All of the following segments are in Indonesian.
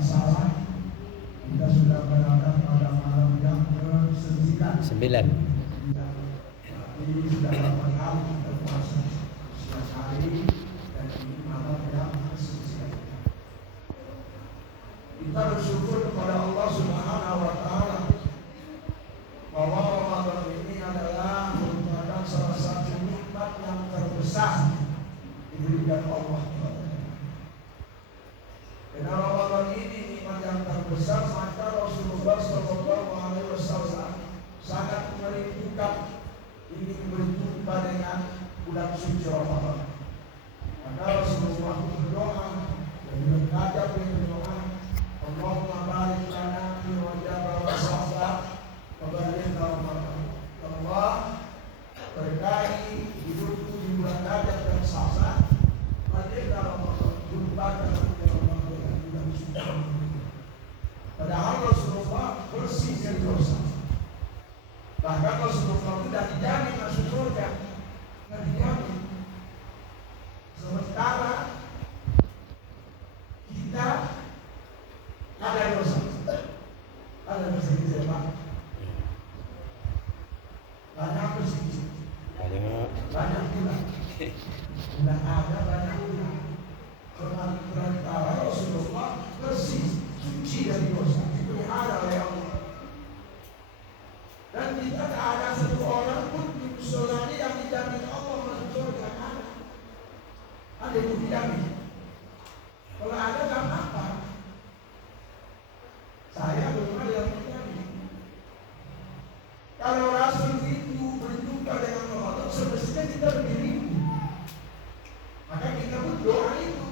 salah, kita sudah berada pada malam yang ke-9. 9. Jadi sudah 8 kali kita puasa setiap hari, dan ini malam yang ke-9. Kita bersyukur kepada Allah Subhanahu wa Ta'ala bahwa Ramadan ini adalah merupakan salah satu nikmat yang terbesar diberikan Allah. Karena Ramadan ini nikmat yang terbesar, maka Rasulullah SAW sangat merindukan ingin berjumpa dengan bulan suci Ramadan. Maka Rasulullah berdoa dan berkata berdoa, Allahumma barik lana fi Rajab wa Sya'ban wa balighna Ramadan. Ya Allah, berkahi hidupku di bulan Rajab dan Sya'ban, balighna Ramadan, jumpakan Ramadan bulan suci. Padahal Rasulullah bersih dari dosa. Bahkan Rasulullah tidak dijamin masuk surga, tidak dijamin. Sementara kita ada dosa kita, Pak. Banyak bersih, banyak pula. Tidak ada banyak pula. Sementara Rasulullah bersih, suci dari dosa, dipelihara oleh Allah. Dan kita tak ada satu orang pun di musolanya yang dijamin Allah masuk surga. Ada yang dijamin. Kalau ada tak apa. Saya belum ada yang dijamin. Kalau Rasul itu berjumpa dengan Allah, semestinya kita lebih rindu. Maka kita pun doa itu,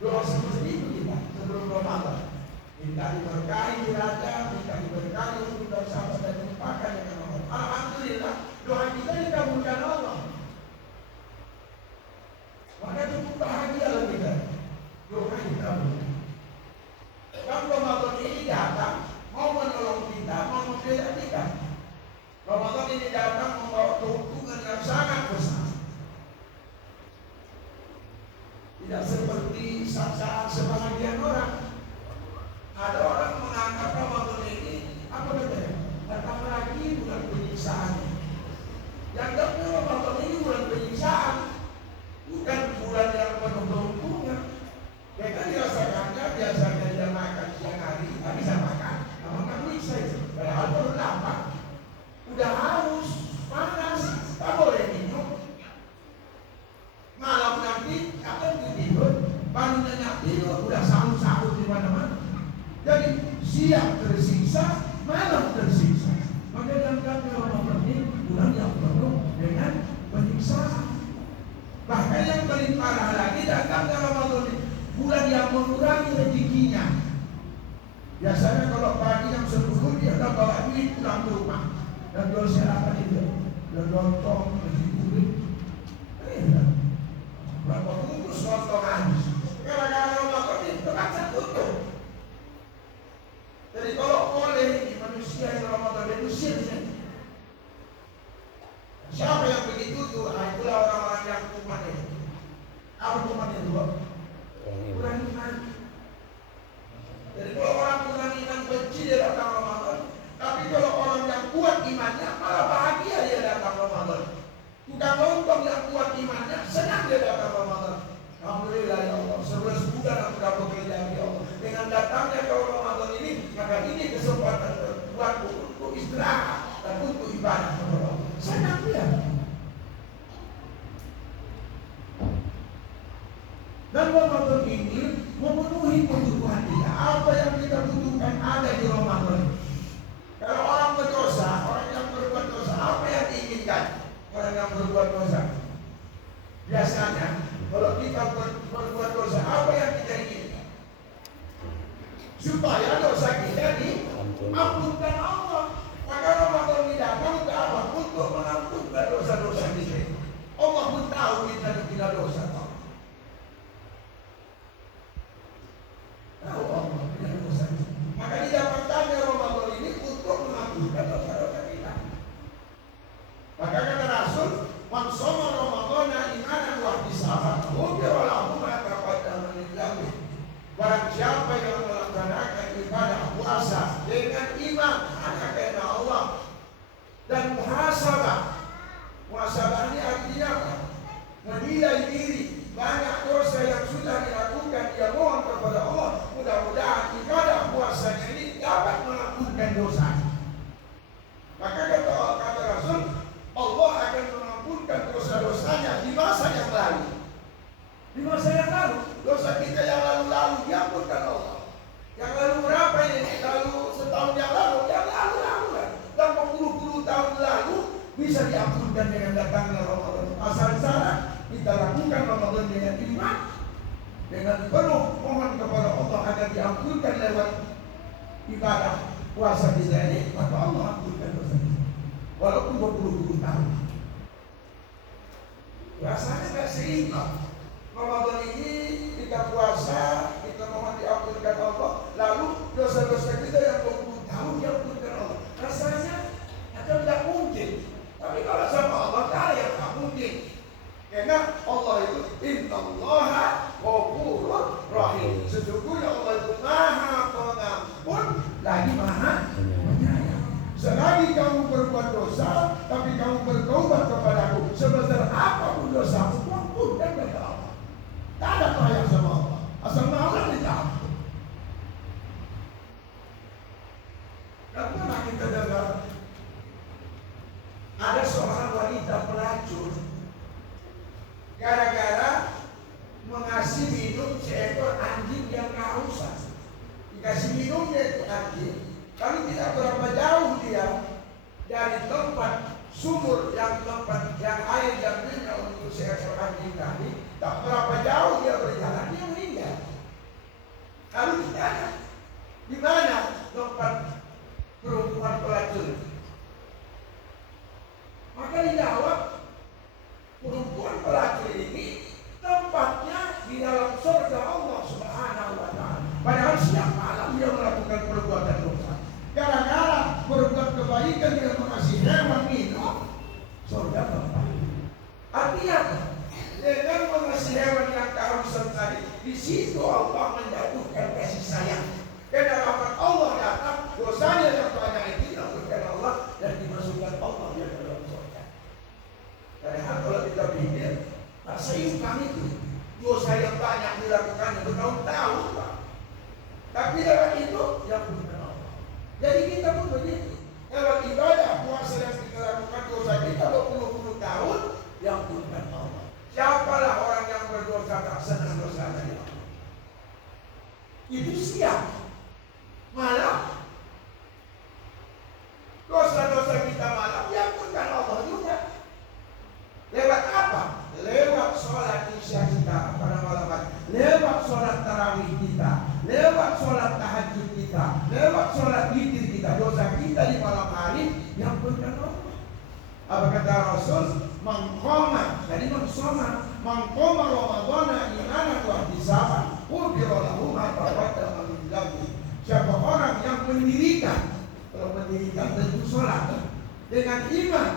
doa seperti itu kita sebelum Ramadan. Minta diberkahi raja, minta diberkahi untuk bersama dan dilupakan dengan Allah. Alhamdulillah, doa kita dikabulkan Allah. Maka cukup bahagia kita. Doa dikabulkan. Kalau Ramadan ini datang, mau menolong kita, mau membela kita. Ramadan ini datang membawa keuntungan yang sangat besar. Tidak seperti saat-saat sebagian orang. Ada orang menganggap Ramadan ini apa katanya? Datang lagi bulan penyiksaan. Yang datang Ramadan ini bulan penyiksaan, bukan bulan yang penuh keuntungan. Mereka dirasakannya biasanya dia makan siang hari, tak bisa makan, makan bisa itu. Padahal baru lapar, udah haus, panas, tak boleh minum. Malam nanti akan tidur, bangunnya tidur, udah sahur-sahur di mana-mana. Jadi siang tersiksa, malam tersiksa. Maka dalam Ramadan ini bulan yang penuh dengan penyiksaan. Bahkan yang paling parah lagi datang Ramadan ini bulan yang mengurangi rezekinya. Biasanya kalau pagi jam 10 dia udah bawa duit pulang ke rumah dan jual sarapan itu, dan lontong, nasi kuning. Berapa bungkus lontong habis? Gara-gara Ramadan ini terpaksa tutup. Jadi kalau boleh manusia yang Ramadan diusir sini. Siapa yang begitu tuh? Itulah orang-orang yang kuman itu. Apa kuman itu? Kurang iman. Jadi kalau orang kurang iman benci dia datang Ramadan. Tapi kalau orang yang kuat imannya malah bahagia dia datang Ramadan. Tukang lontong yang kuat imannya senang dia datang Ramadan. Alhamdulillah ya Allah, 11 bulan aku sudah bekerja ya Allah. Dengan datangnya ke Ramadan ini, maka ini kesempatan buatku untuk istirahat dan untuk ibadah kepada Allah. Senang dia. Dan Ramadan ini memenuhi kebutuhan kita. Apa yang kita butuhkan ada di Ramadan. Kalau orang berdosa, orang yang berbuat dosa, apa yang diinginkan orang yang berbuat dosa? Biasanya kalau kita berbuat dosa, apa yang kita inginkan? Supaya dosa kita diampunkan Allah. Maka Ramadan ini datang untuk apa? Untuk mengampunkan dosa-dosa kita. Allah pun tahu kita tidak dosa. Tahu Allah tidak dosa. Maka didapatkannya Ramadan ini untuk mengampunkan dosa-dosa kita. Maka kata Rasul, man shoma Ramadhana imanan wa ihtisaban, ghufira lahu ma taqaddama min dhanbihi. Barang siapa yang melaksanakan dan muhasabah. Muhasabah ini artinya apa? Menilai diri. Banyak dosa yang sudah dilakukan, dia mohon kepada Allah, mudah-mudahan ibadah puasanya ini dapat mengampunkan dosa. Maka kata Rasul, Allah akan mengampunkan dosa-dosanya di masa yang lalu. Di masa yang lalu, dosa kita yang lalu-lalu diampunkan Allah. Yang lalu berapa ini? Lalu setahun yang lalu, yang lalu-lalu kan. Dan berpuluh-puluh tahun lalu bisa diampunkan dengan datangnya Ramadan. Asal sana kita lakukan Ramadan dengan iman, dengan penuh mohon kepada Allah agar diampunkan lewat ibadah puasa kita ini, maka Allah ampunkan dosa kita. Walaupun berpuluh-puluh tahun. Rasanya tidak seimbang. Ramadan ini kita puasa, kita mohon diampunkan Allah, lalu dosa-dosa kita yang berpuluh tahun diampunkan Allah. Rasanya akan tidak mungkin. Tapi kalau sama Allah tak yang tak mungkin. Karena Allah itu innallaha ghafurur rahim. Sesungguhnya Allah itu Maha Pengampun lagi Maha Penyayang. Selagi kamu berbuat dosa, tapi kamu bertaubat kepadaku, sebesar apapun dosamu, ampunkan kepada Allah. Tak ada payah sama Allah. Asal Allah ditampun. Dan pernah kita dengar ada seorang wanita pelacur gara-gara mengasih minum seekor anjing yang kehausan. Dikasih minumnya itu anjing, lalu tidak berapa jauh dia dari tempat sumur yang air diambilnya untuk seekor anjing tadi. Tak berapa jauh dia berjalan, dia meninggal. Lalu ditanya, di mana tempat perempuan pelacur? Maka dijawab, perempuan pelacur ini tempatnya di dalam surga Allah Subhanahu wa Ta'ala. Padahal siang malam dia melakukan perbuatan dosa. Gara-gara berbuat kebaikan dengan mengasihi hewan minum, surga tempat. Artinya apa? Dengan mengasihi hewan yang kehausan tadi, di situ Allah menjatuhkan kasih sayang. Karena rahmat Allah datang, dosanya yang banyak itu dilakukan Allah dan dimasukkan Allah yang dalam surga. Padahal kalau kita pikir, masa ikan itu dosa yang banyak dilakukannya bertahun-tahun, Pak. Tapi lewat itu yang bukan Allah. Jadi kita pun begitu. Lewat ibadah puasa yang kita lakukan dosa kita berpuluh-puluh tahun yang bukan Allah. Siapalah orang yang berdosa tak senang dosanya di Allah. Itu siap. Malam dosa-dosa kita malam diampunkan Allah juga. Lewat apa? Lewat sholat isya kita pada malam hari, lewat sholat tarawih kita, lewat sholat tahajud kita, lewat sholat witir kita. Dosa kita di malam hari diampunkan Allah. Apa kata Rasul? Mengkoma, jadi mengkoma Ramadana imanan wa ihtisaban, ghufira lahu ma taqaddama min dhanbihi. Siapa orang yang mendirikan, kalau mendirikan tentu sholat dengan iman,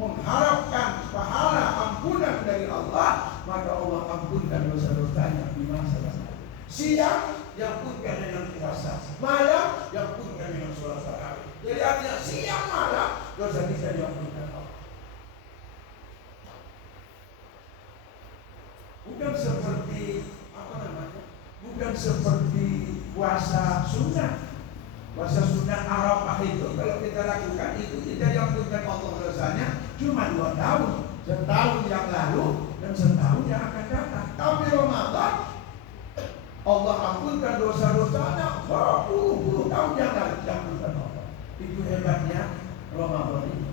mengharapkan pahala ampunan dari Allah, maka Allah ampunkan dosa-dosanya di masa lalu. Siang diampunkan dengan puasa, malam diampunkan dengan sholat tarawih. Jadi artinya siang malam dosa kita diampunkan Allah. Bukan seperti bukan seperti puasa sunnah. Puasa sunnah Arafah itu kalau kita lakukan itu tidak diampunkan Allah dosanya cuma 2 tahun, setahun yang lalu dan setahun yang akan datang. Tapi Ramadan Allah ampunkan dosa-dosanya berpuluh-puluh tahun yang lalu diampunkan Allah. Itu hebatnya Ramadan ini.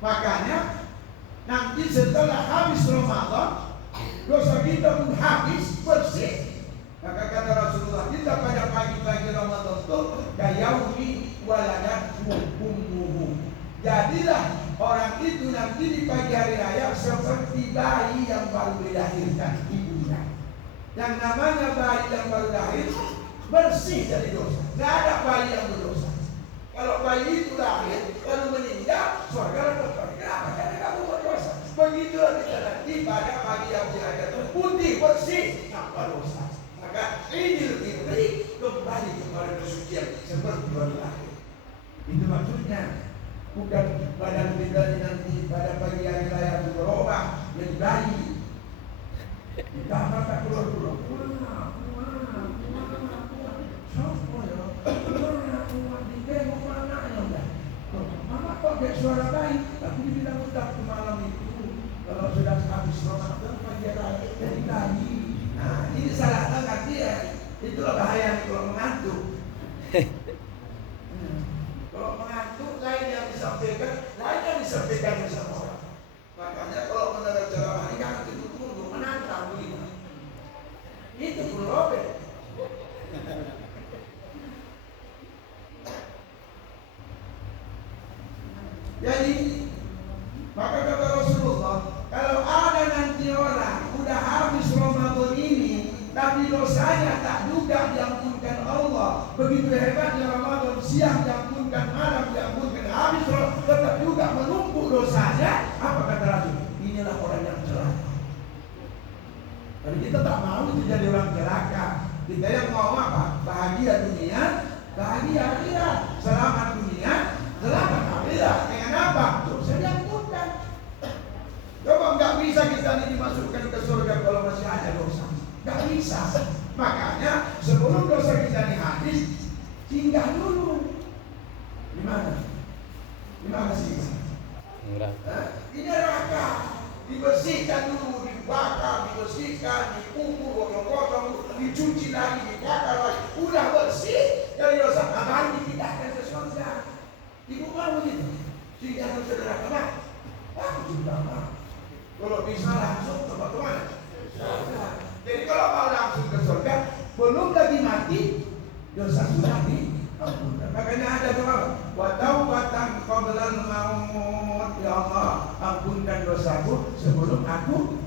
Makanya nanti setelah habis Ramadan dosa kita pun habis bersih. Maka kata Rasulullah, kita pada pagi-pagi Ramadan itu kayaumi waladathu ummuhu. Jadilah orang itu nanti di pagi hari raya seperti bayi yang baru dilahirkan ibunya. Yang namanya bayi yang baru lahir bersih dari dosa. Tidak ada bayi yang berdosa. Kalau bayi itu lahir lalu meninggal, surga lakukan. Kenapa? Karena kamu berdosa. Begitulah kita nanti pada pagi yang raya putih bersih tanpa dosa. Maka Idul Fitri kembali kepada kesucian seperti baru lahir. Itu maksudnya Bukan badan kita ini nanti pada pagi hari raya itu berubah menjadi bayi. Di kamar tak keluar-keluar. Siapa ya? Ditengok anaknya udah. Mama kok kayak suara bayi? Tapi dibilang udah ke malam itu. Kalau sudah habis Ramadan pagi raya jadi bayi. Nah ini salah tangkap dia. Itulah bahaya kalau mengantuk. Kalau mengantuk lain yang disampaikan sama orang. Makanya kalau mendengar ceramah ini kan itu tunggu menantang begini. Itu perlu robek. Jadi maka kata Rasulullah, kalau ada nanti orang udah habis Ramadan ini tapi dosanya tak juga diampunkan Allah, begitu hebatnya Ramadan, siang diampunkan, malam diampunkan, habis tetap juga menumpuk dosanya. Apa kata Rasul? Inilah orang yang celaka. Dan kita tak mau itu jadi orang celaka. Kita yang mau apa? Bahagia dunia, bahagia akhirat. Selamat dunia, selamat akhirat. Dengan apa? Dosa diampunkan. Coba nggak bisa kita ini dimasukkan ke surga kalau masih ada dosa. Gak bisa. Makanya sebelum dosa kita ini habis, singgah dulu. Di mana? Di mana sih? Di neraka. Dibersihkan dulu, dibakar, dibersihkan, dikubur, potong-potong, dicuci lagi, dibakar lagi. Udah bersih dari dosa, akan dipindahkan ke surga. Ibu mau begitu? Singgah ke neraka, Pak. Aku juga mau. Kalau bisa langsung coba ke mana? Jadi kalau mau langsung ke surga, belum lagi mati, dosa sudah diampunkan. Makanya ada doa, wa taubatan qablal maut, ya Allah, ampunkan dosaku sebelum aku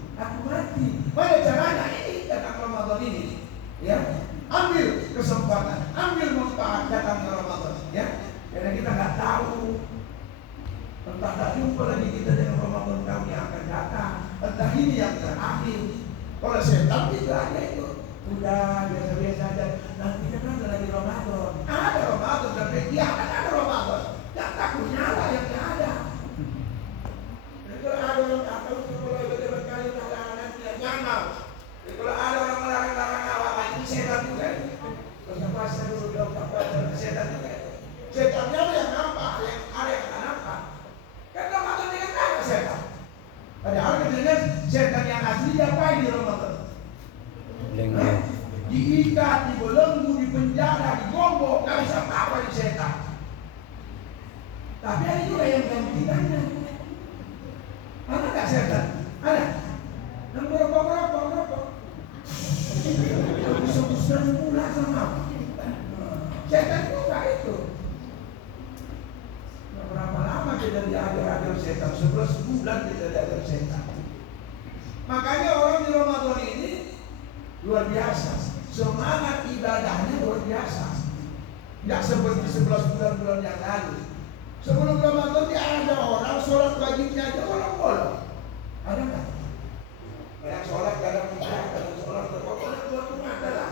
mati. Pada caranya ini datang Ramadan ini, ya, ambil kesempatan, ambil manfaat datang Ramadan, ya. Karena kita nggak tahu, entah tak jumpa lagi kita dengan Ramadan tahun yang akan datang, entah ini yang terakhir. Kalau setan itu aja itu udah biasa-biasa aja. Nanti kan ada lagi Ramadan. Ada Ramadan sampai kiamat ada Ramadan. Yang takutnya lah yang tidak ada. Jadi kalau ada orang atau kalau berkali-kali larangan nanti nyaman. Jadi kalau ada orang melarang-larang awak itu setan juga. Terus apa saya dulu bilang setan juga. Setannya ada yang nampak, ada yang tak nampak. Kan Ramadan dengan ada setan. Padahal katanya setan yang asli diapain di Ramadan? Diikat, dibelenggu, dipenjara, digombok, gak bisa apa di setan. Tapi ada juga yang gantikannya. Ada gak setan? Ada? Yang berapa? Bisa-bisa pula sama. Setan juga itu. Berapa lama kita diajar-ajar setan? 11 bulan kita diajar setan. Makanya orang di Ramadan ini luar biasa. Semangat ibadahnya luar biasa. Tidak seperti 11 bulan-bulan yang lalu. Sebelum Ramadan ada orang sholat wajibnya aja bolong-bolong. Ada nggak? Yang sholat kadang sholat terpotong keluar rumah adalah.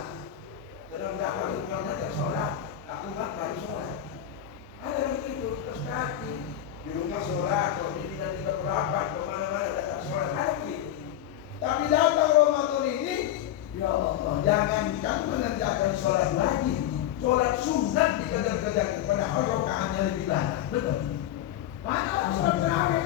Kadang nggak baru pulang sholat, aku nggak baru sholat. Ada yang itu terus kaki di rumah sholat, kalau di tidak berapat, kemana-mana datang sholat lagi. Tapi datang Ramadan ini, ya Allah, jangankan mengerjakan sholat wajib, sholat sunat dikejar-kejar, padahal rakaatnya lebih banyak, betul? Mana sholat terawih?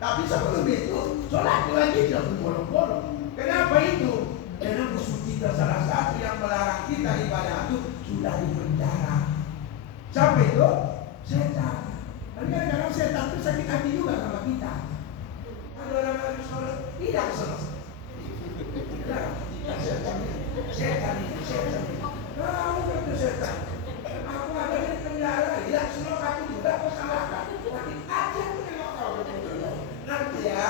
Tapi sebelum itu, sholat wajib jangan bolong-bolong. Kenapa itu? Karena musuh kita salah satu yang melarang kita ibadah itu sudah dipenjara. Siapa itu? Setan. Dan kadang-kadang setan itu sakit hati juga sama kita. Ada orang yang sholat tidak selesai. Setan ini. Kamu itu setan. Aku ada di penjara. Ya, semua aku juga aku salahkan. Tapi aja aku tengok kau betul. Nanti ya,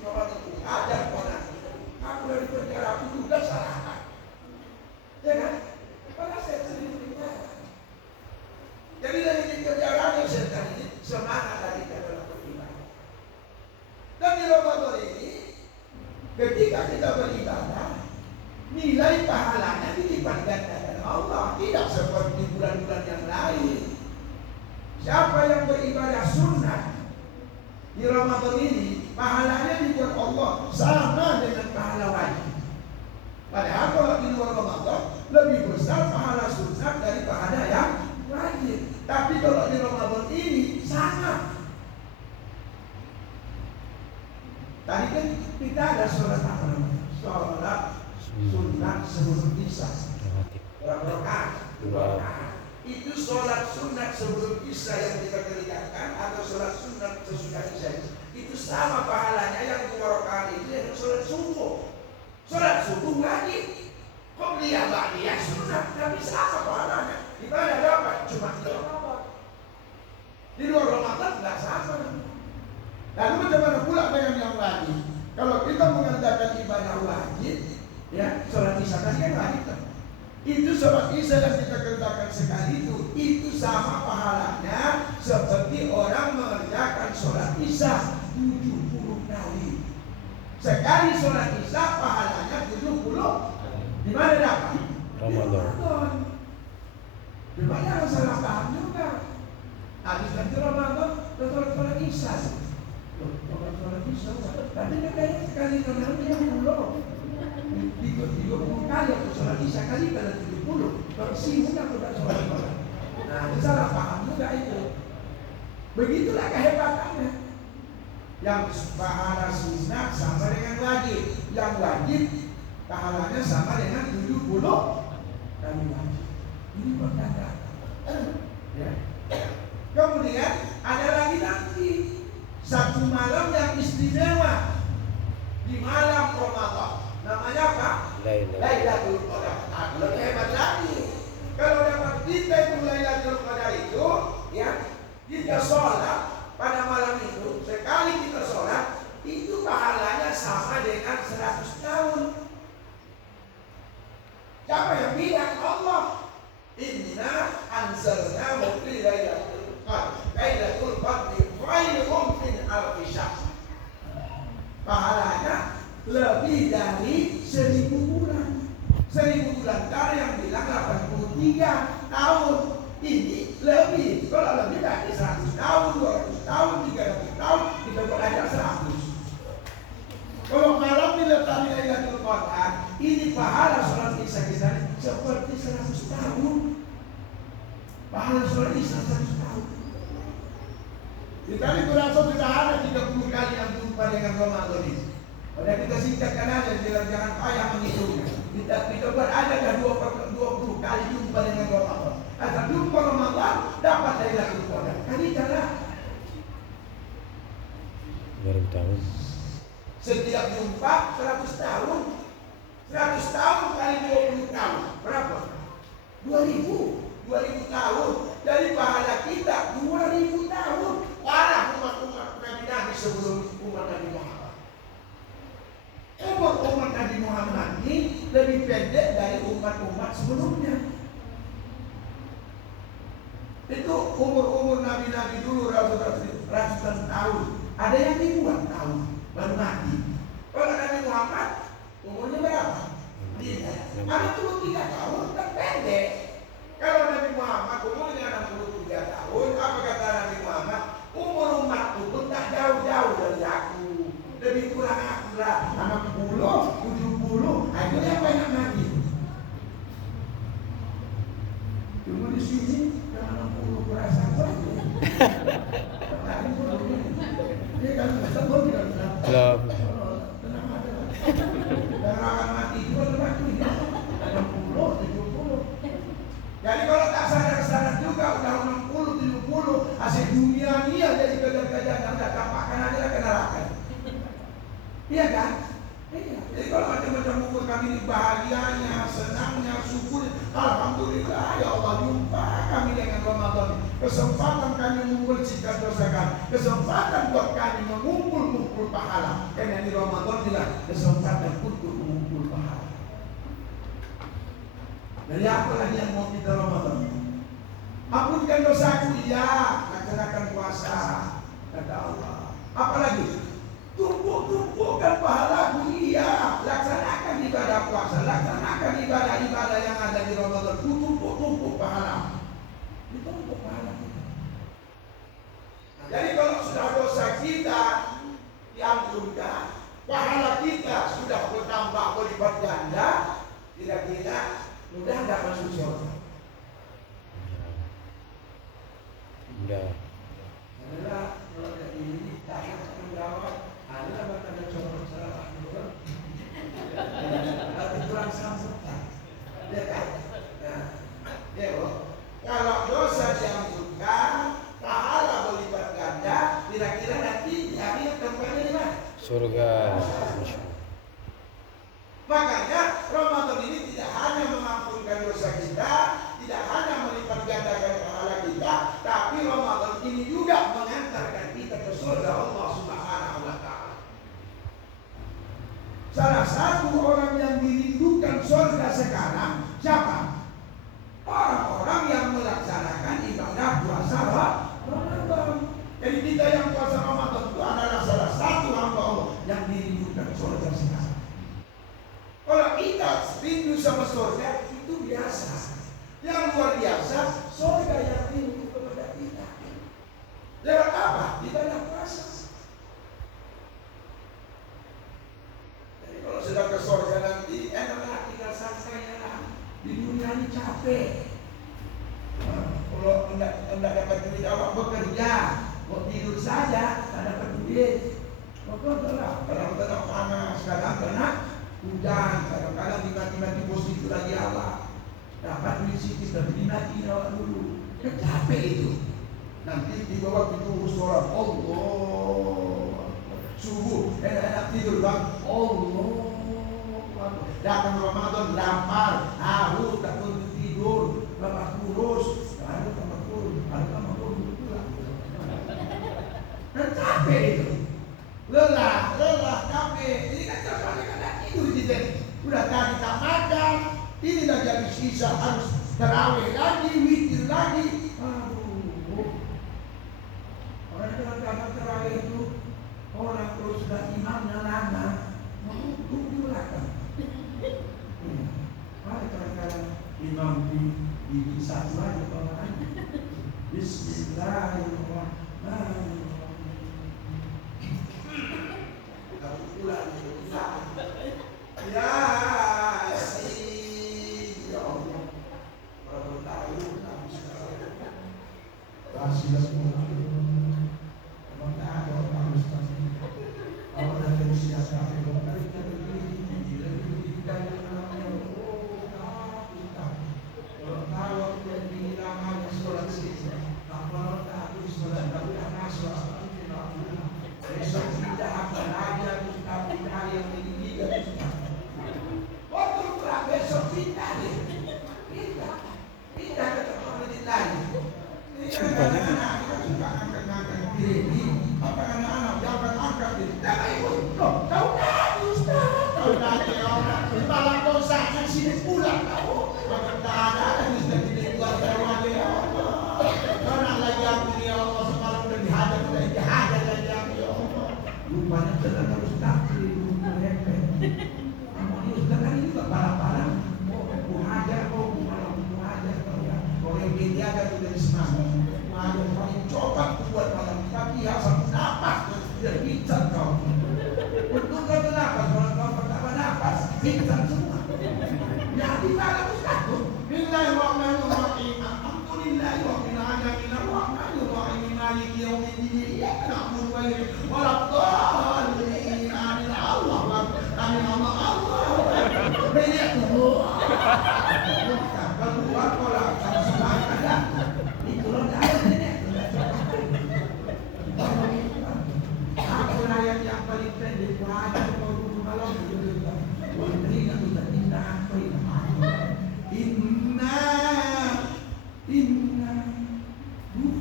kalau itu ajar kau nanti. Aku dari penjara aku juga salahkan. Ya kan? Karena saya sendiri penjara. Jadi dari penjara setan ini semangat lagi dalam beribadah. Dan di Ramadan ini, ketika kita beribadah, nilai pahalanya dilipat gandakan Allah, tidak seperti bulan-bulan yang lain. Siapa yang beribadah sunnah di Ramadan ini, pahalanya dibuat Allah sama dengan pahala wajib. Padahal kalau di luar Ramadan lebih besar pahala sunnah daripada yang wajib. Tapi kalau di Ramadan ini sama. Tadi kan kita ada sholat apa namanya? Sholat sunnah sebelum isya. Berapa rakaat? 2 rakaat. Itu sholat sunat sebelum isya yang kita kerjakan atau sholat sunat sesudah isya itu sama pahalanya yang 2 rakaat itu yang sholat subuh. Sholat subuh wajib. Kok dia ba'diyah sunat tapi sama pahalanya. Ibadah dapat cuma di Ramadan. Di luar Ramadan nggak sama. Lalu bagaimana pula dengan yang wajib? Kalau kita mengadakan ibadah wajib, ya sholat isya kan yang wajib kan? Itu sholat isya yang kita kerjakan sekali itu sama pahalanya seperti orang mengerjakan sholat isya 70 kali. Sekali sholat isya pahalanya 70. Di mana dapat? Ramadan. Di mana jangan salah paham juga. Habis nanti Ramadan sholat isya. Sholat isya. Tapi kayaknya sekali Ramadan 70. 30 kali atau sholat isya kali pada 70. Kalau sibuk aku tak sholat isya. Nah, itu salah paham juga itu. Begitulah kehebatannya. Yang pahala sunnah sama dengan wajib. Yang wajib pahalanya sama dengan 70 kali wajib. Ini pertanda. Ya. Kemudian ada lagi nanti satu malam yang istimewa di malam Ramadan. Namanya apa? Lailatul Qadar. Lebih hebat lagi. Kalau dapat kita itu Lailatul Qadar itu, ya kita sholat pada malam itu. Sekali kita sholat, itu pahalanya sama dengan 100 tahun. Siapa yang bilang? Allah. Inna anzalnahu fi Lailatul Qadar. Lailatul Qadri khairun min alfi syahr. Pahalanya lebih dari 1000 bulan. 1000 bulan dari yang bilang 83 tahun. Ini lebih. Kalau lebih dari 100 tahun, 200 tahun, 300 tahun, kita belajar 100. Kalau malam diletakkan Lailatul Qadar, ini pahala sholat isya kita seperti 100 tahun. Pahala sholat isya 100 tahun. Kita ini kurasa sudah ada 30 kali yang jumpa dengan Ramadan ini. Pada kita singkatkan aja, jangan payah menghitungnya. Kita beradakah 20 kali jumpa dengan Ramadan. Asal jumpa Ramadan dapat dari Lailatul Qadar. Kali cara 2000 tahun. Setiap jumpa 100 tahun. 100 tahun kali 20 tahun. Berapa? 2000 tahun. Dari pahala kita 2000 tahun. Parah umat-umat Nabi sebelum umat Nabi Muhammad. Umat Nabi Muhammad ini lebih pendek dari umat-umat sebelumnya. Itu umur Nabi-Nabi dulu ratusan tahun. Ada yang ribuan tahun baru mati. Kalau Nabi Muhammad umurnya berapa? Ada 3 tahun kan pendek. Kalau Nabi Muhammad umurnya 63 tahun, apa kata Nabi Muhammad? Umur umatku pun tak jauh-jauh dari aku. Lebih kurang akurat 60, 70, itu yang banyak mati. Cuma di sini yang 60 berasa saja. Dia kan sebut tidak bisa. Tenang aja. Dan akan mati juga mati. 60, 70. Jadi kalau tak sadar-sadar juga udah 60, 70, hasil dunia dia jadi kejar-kejar dan tak tampakkan aja ke neraka. Iya kan? Iya. Jadi kalau macam-macam umur kami ini bahagianya, senangnya, syukur, alhamdulillah ya Allah jumpa kami dengan Ramadan. Kesempatan kami membersihkan dosa kami, kesempatan buat kami mengumpul pahala. Karena di Ramadan adalah kesempatan untuk mengumpul pahala. Dari apa lagi yang mau kita Ramadan? Ampunkan dosaku, iya. Laksanakan puasa, kata Allah. Apalagi? Tumpuk-tumpukkan pahalaku, iya. Laksanakan ibadah puasa, laksanakan ibadah-ibadah yang ada di Ramadan. Tumpuk-tumpuk pahala. Ditumpuk pahala kita. masuk surga? Udah. Adalah kalau dari ini tanya menjawab adalah bakal ada contoh salah dulu. Tapi kurang sambutan. Ya kan? Nah, ya loh. Kalau dosa diampunkan, pahala berlipat ganda, kira-kira nanti hari tempatnya di mana? Surga. Makanya Ramadan ini tidak hanya mengampunkan dosa kita, tidak hanya melipat gandakan pahala kita, tapi Ramadan ini juga mengantarkan kita ke surga Allah Subhanahu wa taala. Salah satu orang yang dirindukan surga sekarang siapa? Orang-orang yang melaksanakan ibadah puasa Ramadan. Jadi kita yang puasa Ramadan itu adalah salah satu hamba Allah yang dirindukan surga sekarang. Kalau kita rindu sama surga itu biasa. Yang luar biasa, surga yang rindu kepada kita. Lewat apa? Ibadah puasa. Jadi kalau sudah ke surga nanti, enak tinggal santai lah. Di dunia ini capek. Kalau tidak dapat duit awak bekerja, kok tidur saja, tidak dapat duit. Betul lah. Kadang-kadang panas, kadang kena hujan, kadang-kadang tiba-tiba di bos itu lagi awak dapat duit sedikit tapi dinaikin awak dulu. Capek itu. Nanti dibawa pintu suara Allah. Subuh enak-enak tidur bang. Allah. Datang Ramadan lapar, haus, tak untuk tidur, lepas kurus, lalu tambah kurus, lalu tambah kurus pulang. Dan capek itu. Lelah, capek. Ini kan capek kan tidur kita. Udah tadi tak makan, ini dah jadi sisa harus terawih lagi, witir lagi. Aduh. Orang kalau terawih itu orang kalau sudah imamnya lama, duduk di belakang. Mari kadang-kadang imam di satu aja orang. Bismillahirrahmanirrahim. Yasin, ya Allah, berapa tahun kamu sekarang masih semua, memang tak ada orang mustahil. Awak dah dari siapa yang tarik dari diri dan namanya kalau tahu jadi namanya sholat sih, kalau tak harus sholat tapi anak sholat. Besok kita akan ada kita yang ini waktu pulang besok kita ke tempat lain. Suka angkat diri, apa anak-anak jangan angkat diri. Jangan ikut. Kau dah Ustaz, kau dah orang malam dosa yang sini pulang kau. Maka tak ada Ustaz tidak buat terwale ya Allah. Karena lagi aku ya Allah semalam udah dihajar lagi aku ya Allah. Rupanya sedang harus takdir untuk mereka. Namun Ustaz kan ini juga parah-parah. Muhajar kau malam muhajar kau ya. Kau yang dia ada tu dari semangat. Muhajar paling coba buat malam tapi ya satu napas tidak bisa kau. Untuk kau bernapas, kalau kau pertama napas, pingsan semua. Ya di mana Ustaz? Bismillahirrahmanirrahim. Alhamdulillahirabbil alamin arrahmanirrahim maliki yaumiddin. Iyyaka na'budu wa iyyaka nasta'in. Amin Allah. Amin Allah. Banyak tu. Keluar pola sama ada. Itu loh ada ini. Aku ayat yang paling pendek ada malam itu. Wanita kita indah apa ini? Inna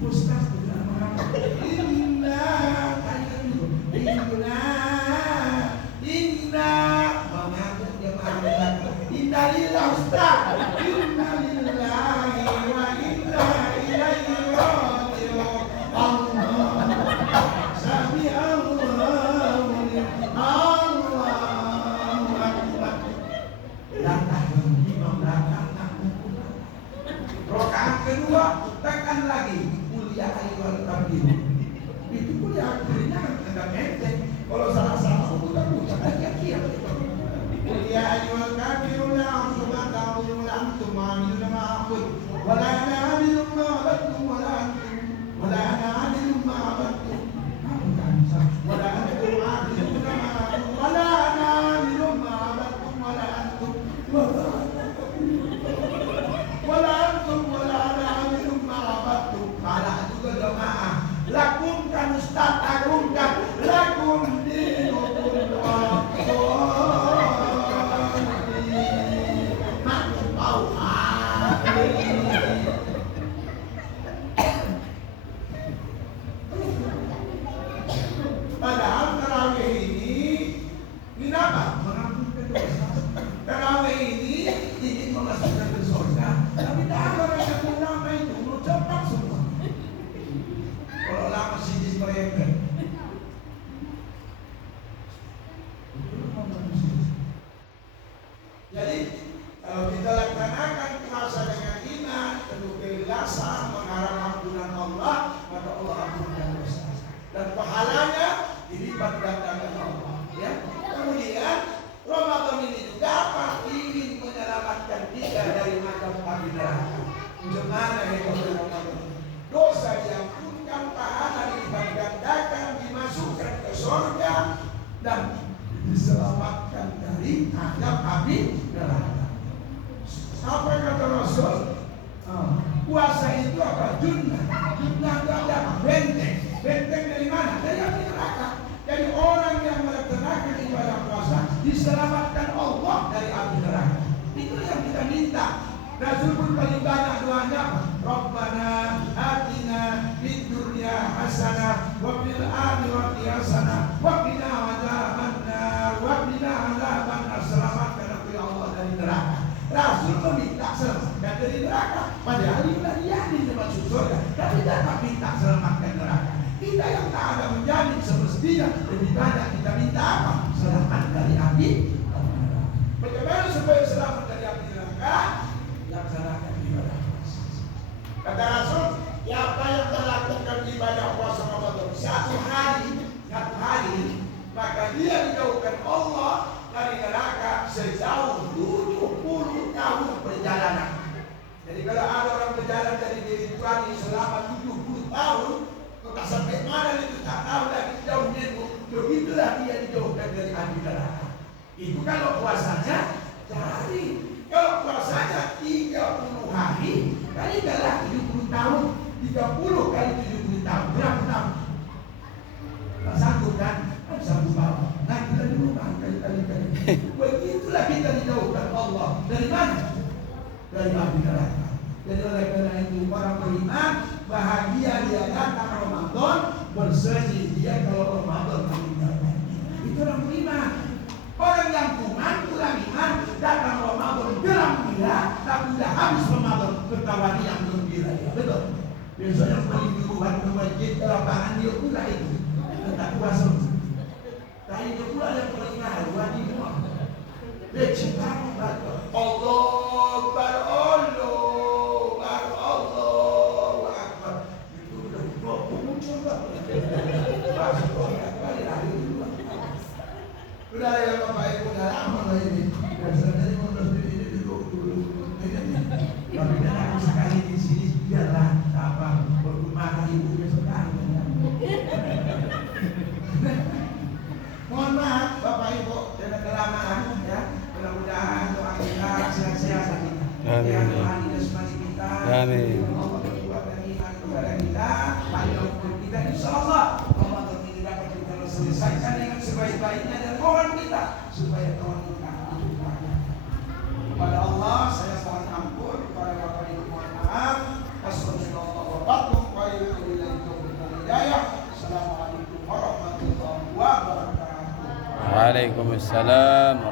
Ustaz tidak marah. Inna mengangkat dia marah. Inna lillah Ustaz. Inna lillahi wa inna ilaihi raji'un. Allah sami Allahu Akbar. Datang imam datang. Rakaat kedua tekan lagi kuliah ayyuhal kafirun. Itu kuliah akhirnya agak enteng. Kalau salah-salah bukan kiat-kiat. Kuliah ayyuhal kafirun la antum ta'budun la antum neraka. Gimana itu? Dosa diampunkan, pahala dilipat gandakan, dimasukkan ke surga dan diselamatkan dari azab api neraka. Apa kata Rasul? Puasa itu apa? Junnah. Junnah itu apa? Benteng. Benteng dari mana? Dari api neraka. Jadi orang yang melaksanakan ibadah puasa diselamatkan Allah dari api neraka. Itu yang kita minta. Rasul pun paling banyak doanya apa? Rabbana atina fid dunya hasanah wa fil akhirati hasanah wa qina adzabannar wa qina adzabannar. Selamatkan aku ya Allah dari neraka. Rasul meminta selamatkan dari neraka. Padahal dia masuk surga, tapi tidak minta selamatkan neraka. Kita yang tak ada menjamin semestinya lebih banyak kita minta apa? Selamat dari api neraka. Bagaimana supaya selamat dari api neraka? Laksanakan ibadah puasa. Kata Rasul, siapa yang melakukan ibadah puasa Ramadan satu hari, maka dia dijauhkan Allah dari neraka sejauh 70 tahun perjalanan. Jadi kalau ada orang berjalan dari diri Tuhan selama 70 tahun, tak sampai mana itu tak tahu lagi jauhnya itu. Begitulah dia dijauhkan dari api neraka. Itu kalau puasanya sehari. Kalau puasanya 30 hari, kalikanlah 70 tahun. 30 kali 70 tahun, berapa tahun? Tak sanggup kan? Tak sanggup bawa. Nah kita di rumah kali-kali. Begitulah kita dijauhkan Allah. Dari mana? Dari api neraka. Jadi oleh karena itu orang beriman bahagia dia datang Ramadan, bersedih dia kalau Ramadan meninggalkan. Itu orang beriman. Orang yang kuman, kurang iman, datang Ramadan geram gila, tapi sudah habis Ramadan ketawa yang gembira. Ya, betul. Besok yang paling duluan ke masjid ke lapangan dia pula itu tetap puasa. Tapi dia pula yang paling haruan di rumah. Dia cinta Allah Akbar, Allah Akbar. Itu udah muncul udah ya Bapak Ibu, udah lama lah ini. Biasanya ngurus ini dulu. Tapi kan aku sekali di sini biarlah apa berumah ibu besok hari. Mohon maaf Bapak Ibu, jangan kelamaan ya. Mudah-mudahan doa kita sehat-sehat kita. Ya Tuhan jasmani kita. Amin. Allah berbuat dan iman kepada kita. Walaupun kita insyaallah Allah ini dapat kita selesaikan dengan sebaik-baiknya dan mohon kita supaya Tuhan kita kepada Allah saya mohon ampun, kepada Bapak Ibu mohon maaf. Assalamualaikum warahmatullahi wabarakatuh. Waalaikumsalam.